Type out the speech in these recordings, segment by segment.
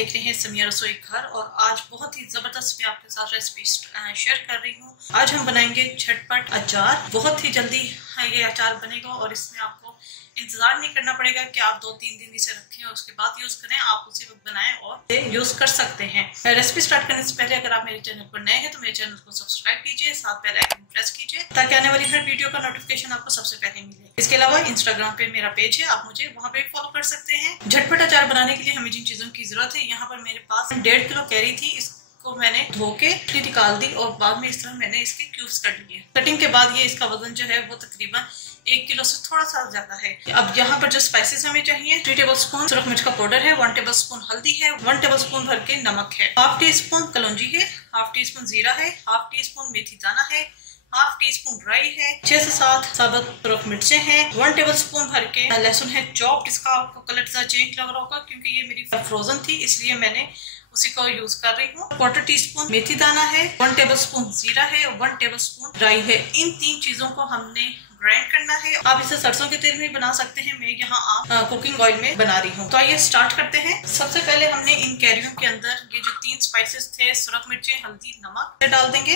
देख रहे हैं समिया रसोई घर और आज बहुत ही जबरदस्त मैं आपके साथ रेसिपी शेयर कर रही हूँ। आज हम बनाएंगे झटपट अचार। बहुत ही जल्दी ये अचार बनेगा और इसमें आपको इंतजार नहीं करना पड़ेगा कि आप 2-3 दिन इसे रखें और उसके बाद यूज करें। आप उसी वक्त बनाएं और यूज कर सकते हैं। रेसिपी स्टार्ट करने से पहले अगर आप मेरे चैनल पर नए हैं तो मेरे चैनल को सब्सक्राइब कीजिए, साथ बेल आइकन प्रेस कीजिए ताकि आने वाली हर वीडियो का नोटिफिकेशन आपको सबसे पहले मिले। इसके अलावा इंस्टाग्राम पे मेरा पेज है, आप मुझे वहाँ पे फॉलो कर सकते हैं। झटपट अचार बनाने के लिए हमें जिन चीजों की जरूरत है, यहाँ पर मेरे पास 1.5 किलो कैरी थी। इसको मैंने धो के निकाल दी और बाद में इस तरह मैंने इसके क्यूब्स कर लिए। कटिंग के बाद ये इसका वजन जो है वो तकरीबन 1 किलो से थोड़ा सा ज्यादा है। अब यहाँ पर जो स्पाइसेस हमें चाहिए, 3 टेबलस्पून सुरख मिर्च का पाउडर है, 1 टेबलस्पून हल्दी है, 1 टेबलस्पून भर के नमक है, 1/2 टीस्पून कलौंजी है, 1/2 टीस्पून जीरा है, 1/2 टीस्पून मेथी दाना है, 1/2 टीस्पून राई है, 6 से 7 साबुत सुरख मिर्चें हैं, 1 टेबलस्पून भर के लहसुन है चॉप्ड। इसका आपको कलर जरा चेंज लग रहा होगा क्योंकि ये मेरी फ्रोजन थी, इसलिए मैंने उसी को यूज कर रही हूँ। 1/4 टीस्पून मेथी दाना है, 1 टेबलस्पून जीरा है, 1 टेबलस्पून राई है। इन 3 चीजों को हमने ग्राइंड करना है। आप इसे सरसों के तेल में बना सकते हैं, मैं यहाँ कुकिंग ऑयल में बना रही हूँ। तो आइए स्टार्ट करते हैं। सबसे पहले हमने इन कैरियों के अंदर ये जो 3 स्पाइसेस थे, सुरख मिर्चें, हल्दी, नमक डाल देंगे।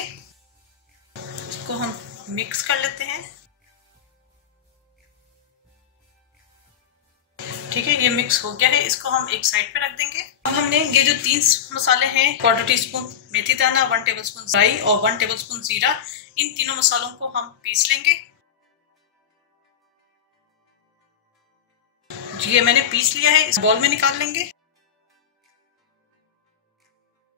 इसको हम मिक्स कर लेते हैं। ठीक है, ये मिक्स हो गया है, इसको हम एक साइड पे रख देंगे। अब हमने ये जो 3 मसाले हैं, 1/4 टीस्पून मेथी दाना, 1 टेबलस्पून राई और 1 टेबलस्पून जीरा, इन तीनों मसालों को हम पीस लेंगे। ये मैंने पीस लिया है, इस बॉल में निकाल लेंगे।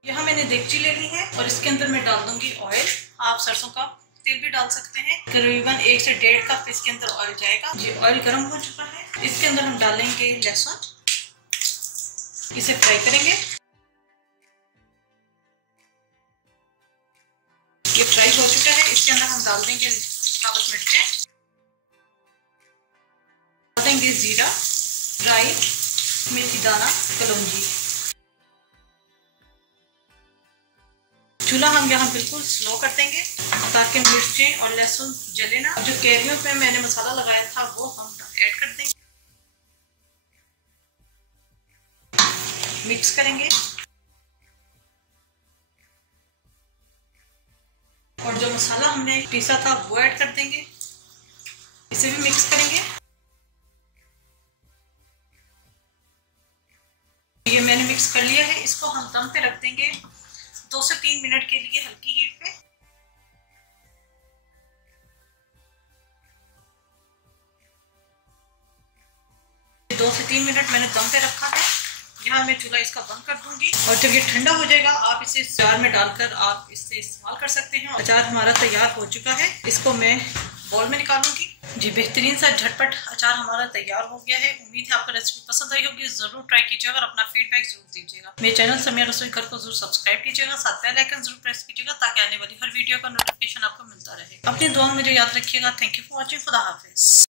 यहाँ मैंने देगची ले ली है और इसके अंदर मैं डाल दूंगी ऑयल। आप सरसों का तेल भी डाल सकते हैं। करीबन 1 से 1.5 कप इसके अंदर ऑयल जाएगा। ये ऑयल गर्म हो चुका है, इसके अंदर हम डालेंगे लहसुन, इसे फ्राई करेंगे। ये फ्राई हो चुका है, इसके अंदर हम डाल देंगे साबुत मिर्चें, डाल देंगे जीरा, राई, मेथी दाना, कलौंजी। चूल्हा हम यहाँ बिल्कुल स्लो कर देंगे ताकि मिर्चें और लहसुन जले ना। जो कैरियों पे मैंने मसाला लगाया था वो हम ऐड कर देंगे, मिक्स करेंगे और जो मसाला हमने पीसा था वो ऐड कर देंगे, इसे भी मिक्स करेंगे। ये मैंने मिक्स कर लिया है, इसको हम दम पे रख देंगे 2 से 3 मिनट के लिए हल्की हीट पे। 2 से 3 मिनट मैंने दम पे रखा है। यहाँ मैं चूल्हा इसका बंद कर दूंगी और जब ये ठंडा हो जाएगा आप इसे जार में डालकर आप इससे इस्तेमाल कर सकते हैं। अचार हमारा तैयार हो चुका है, इसको मैं बॉल में निकालूंगी। जी, बेहतरीन सा झटपट अचार हमारा तैयार हो गया है। उम्मीद है आपको रेसिपी पसंद आई होगी। जरूर ट्राई कीजिएगा और अपना फीडबैक जरूर दीजिएगा। मेरे चैनल समिया रसोई घर को जरूर सब्सक्राइब कीजिएगा, साथ बेल आइकन जरूर प्रेस कीजिएगा ताकि आने वाली हर वीडियो का नोटिफिकेशन आपको मिलता रहे। अपनी दुआ में मुझे याद रखिएगा। Thank you for watching. खुदा हाफिज।